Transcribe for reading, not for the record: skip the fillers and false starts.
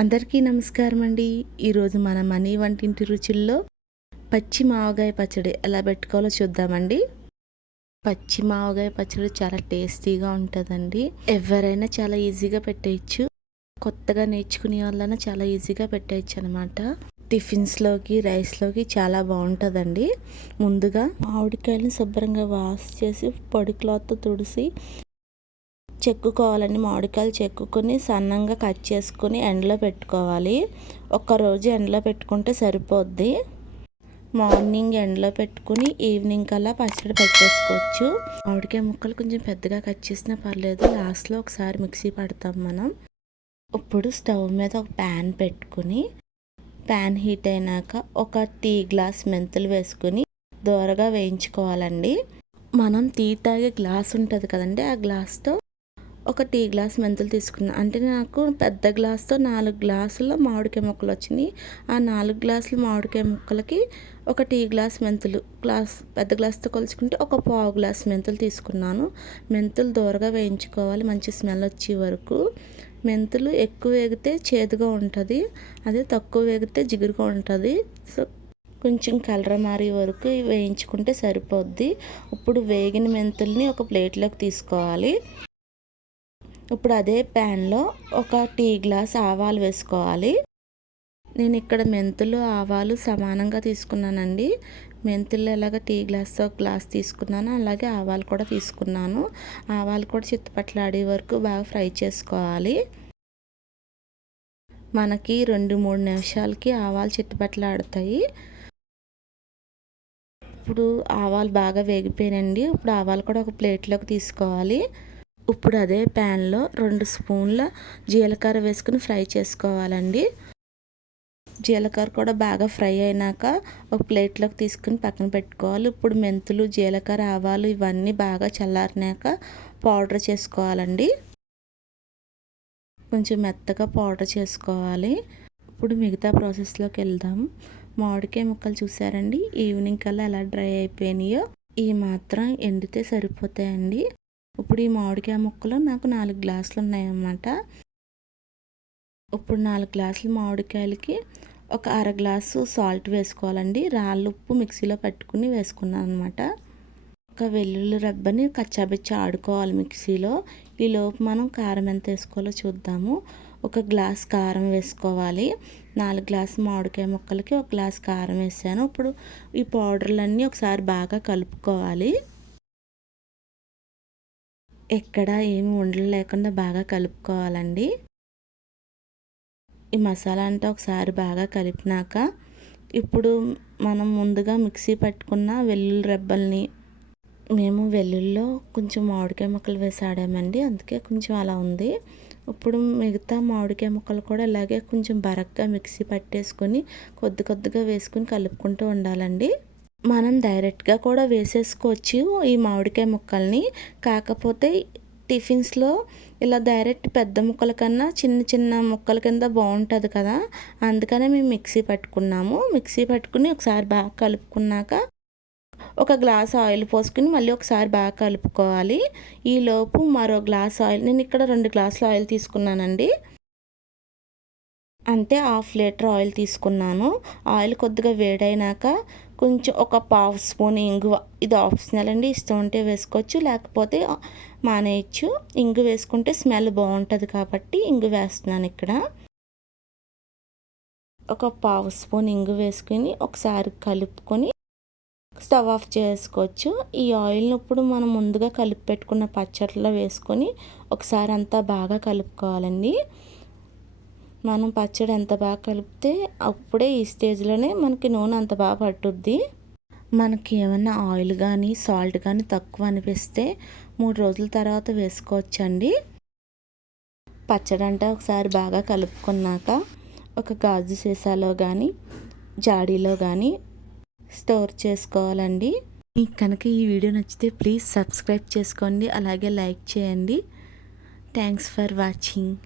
అందరికీ నమస్కారం అండి. ఈరోజు మన మనీ వంటింటి రుచుల్లో పచ్చి మామిడికాయ పచ్చడి ఎలా పెట్టుకోవాలో చూద్దామండి. పచ్చి మామిడికాయ పచ్చడి చాలా టేస్టీగా ఉంటుందండి. ఎవరైనా చాలా ఈజీగా పెట్టేయచ్చు. కొత్తగా నేర్చుకునే వాళ్ళైనా చాలా ఈజీగా పెట్టేయచ్చు అనమాట. టిఫిన్స్లోకి, రైస్లోకి చాలా బాగుంటుందండి. ముందుగా మామిడికాయలను శుభ్రంగా వాష్ చేసి పొడి క్లాత్తో తుడిసి చెక్కుకోవాలండి. మామిడికాయలు చెక్కుకొని సన్నంగా కట్ చేసుకొని ఎండలో పెట్టుకోవాలి. ఒక్కరోజు ఎండలో పెట్టుకుంటే సరిపోద్ది. మార్నింగ్ ఎండలో పెట్టుకుని ఈవినింగ్ కల్లా పచ్చడి పెట్టేసుకోవచ్చు. మామిడికాయ ముక్కలు కొంచెం పెద్దగా కట్ చేసినా పర్లేదు. లాస్ట్లో ఒకసారి మిక్సీ పడతాం మనం. ఇప్పుడు స్టవ్ మీద ఒక ప్యాన్ పెట్టుకుని ప్యాన్ హీట్ అయినాక ఒక టీ గ్లాస్ మెంతులు వేసుకుని దోరగా వేయించుకోవాలండి. మనం టీ తాగే గ్లాస్ ఉంటుంది కదండి, ఆ గ్లాస్తో ఒక టీ గ్లాస్ మెంతులు తీసుకున్నాను. అంటే నాకు పెద్ద గ్లాస్తో 4 గ్లాసుల మామిడికాయ ముక్కలు వచ్చినాయి. ఆ 4 గ్లాసుల మామిడికాయ ముక్కలకి ఒక టీ గ్లాస్ మెంతులు, పెద్ద గ్లాస్తో కొలుచుకుంటే ఒక పావు గ్లాస్ మెంతులు తీసుకున్నాను. మెంతులు దూరగా వేయించుకోవాలి, మంచి స్మెల్ వచ్చే వరకు. మెంతులు ఎక్కువ వేగితే చేదుగా ఉంటుంది, అదే తక్కువ వేగితే జిగురుగా ఉంటుంది. సో కొంచెం కలర్ మారే వరకు వేయించుకుంటే సరిపోద్ది. ఇప్పుడు వేగిన మెంతుల్ని ఒక ప్లేట్లోకి తీసుకోవాలి. ఇప్పుడు అదే ప్యాన్లో ఒక టీ గ్లాస్ ఆవాలు వేసుకోవాలి. నేను ఇక్కడ మెంతులు ఆవాలు సమానంగా తీసుకున్నానండి. మెంతులు ఎలాగ టీ గ్లాస్తో గ్లాస్ తీసుకున్నాను, అలాగే ఆవాలు కూడా తీసుకున్నాను. ఆవాలు కూడా చిత్తపట్లాడే వరకు బాగా ఫ్రై చేసుకోవాలి. మనకి 2-3 నిమిషాలకి ఆవాలు చిట్టపట్లాడుతాయి. ఇప్పుడు ఆవాలు బాగా వేగిపోయానండి. ఇప్పుడు ఆవాలు కూడా ఒక ప్లేట్లోకి తీసుకోవాలి. ఇప్పుడు అదే ప్యాన్లో 2 స్పూన్ల జీలకర్ర వేసుకుని ఫ్రై చేసుకోవాలండి. జీలకర్ర కూడా బాగా ఫ్రై అయినాక ఒక ప్లేట్లోకి తీసుకుని పక్కన పెట్టుకోవాలి. ఇప్పుడు మెంతులు, జీలకర్ర, ఆవాలు ఇవన్నీ బాగా చల్లారినాక పౌడర్ చేసుకోవాలండి. కొంచెం మెత్తగా పౌడర్ చేసుకోవాలి. ఇప్పుడు మిగతా ప్రాసెస్లోకి వెళ్దాం. మామిడికాయ ముక్కలు చూసారండి, ఈవినింగ్ కల్లా ఎలా డ్రై అయిపోయినాయో. ఈ మాత్రం ఎండితే సరిపోతాయండి. ఇప్పుడు ఈ మామిడికాయ ముక్కలు నాకు 4 గ్లాసులు ఉన్నాయన్నమాట. ఇప్పుడు 4 గ్లాసుల మామిడికాయలకి ఒక అర గ్లాసు సాల్ట్ వేసుకోవాలండి. రాళ్ళు ఉప్పు మిక్సీలో పట్టుకుని వేసుకున్నాను అనమాట. ఒక వెల్లుల్లి రబ్బని కచ్చాబిచ్చా ఆడుకోవాలి మిక్సీలో. ఈలోపు మనం కారం ఎంత వేసుకోవాలో చూద్దాము. ఒక గ్లాస్ కారం వేసుకోవాలి. 4 గ్లాసుల మామిడికాయ ముక్కలకి ఒక గ్లాస్ కారం వేసాను. ఇప్పుడు ఈ పౌడర్లన్నీ ఒకసారి బాగా కలుపుకోవాలి. ఎక్కడ ఏమి ఉండలు లేకుండా బాగా కలుపుకోవాలండి. ఈ మసాలా అంతా ఒకసారి బాగా కలిపినాక ఇప్పుడు మనం ముందుగా మిక్సీ పట్టుకున్న వెల్లుల్లి రెబ్బల్ని, మేము వెల్లుల్లో కొంచెం మామిడికాయ ముక్కలు వేసి ఆడామండి, అందుకే కొంచెం అలా ఉంది. ఇప్పుడు మిగతా మామిడికాయ ముక్కలు కూడా ఇలాగే కొంచెం బరగ్గా మిక్సీ పట్టేసుకొని కొద్ది కొద్దిగా వేసుకుని కలుపుకుంటూ ఉండాలండి. మనం డైరెక్ట్గా కూడా వేసేసుకోవచ్చు ఈ మామిడికాయ ముక్కల్ని. కాకపోతే టిఫిన్స్లో ఇలా డైరెక్ట్ పెద్ద ముక్కల కన్నా చిన్న చిన్న ముక్కల కింద బాగుంటుంది కదా, అందుకనే మేము మిక్సీ పట్టుకున్నాము. మిక్సీ పట్టుకుని ఒకసారి బాగా కలుపుకున్నాక ఒక గ్లాస్ ఆయిల్ పోసుకుని మళ్ళీ ఒకసారి బాగా కలుపుకోవాలి. ఈలోపు మరో గ్లాస్ ఆయిల్, నేను ఇక్కడ 2 గ్లాసుల ఆయిల్ తీసుకున్నానండి. అంటే 1/2 లీటర్ ఆయిల్ తీసుకున్నాను. ఆయిల్ కొద్దిగా వేడైనాక కొంచెం ఒక పావు స్పూన్ ఇంగువ, ఇది ఆప్షనల్ అండి, ఇష్టం ఉంటే వేసుకోవచ్చు లేకపోతే మానేయచ్చు. ఇంగు వేసుకుంటే స్మెల్ బాగుంటుంది కాబట్టి ఇంగు వేస్తున్నాను ఇక్కడ. ఒక పావు స్పూన్ ఇంగు వేసుకుని ఒకసారి కలుపుకొని స్టవ్ ఆఫ్ చేసుకోవచ్చు. ఈ ఆయిల్ని ఇప్పుడు మనం ముందుగా కలిపి పెట్టుకున్న పచ్చడిలో వేసుకొని ఒకసారి అంతా బాగా కలుపుకోవాలండి. మనం పచ్చడి ఎంత బాగా కలిపితే అప్పుడే ఈ స్టేజ్లోనే మనకి నూనె అంత బాగా పట్టుద్ది. మనకి ఏమన్నా ఆయిల్ కానీ సాల్ట్ కానీ తక్కువ అనిపిస్తే 3 రోజుల తర్వాత వేసుకోవచ్చండి. పచ్చడి అంటే ఒకసారి బాగా కలుపుకున్నాక ఒక గాజు సీసాలో కానీ జాడీలో కానీ స్టోర్ చేసుకోవాలండి. మీకు కనుక ఈ వీడియో నచ్చితే ప్లీజ్ సబ్స్క్రైబ్ చేసుకోండి, అలాగే లైక్ చేయండి. Thanks for watching.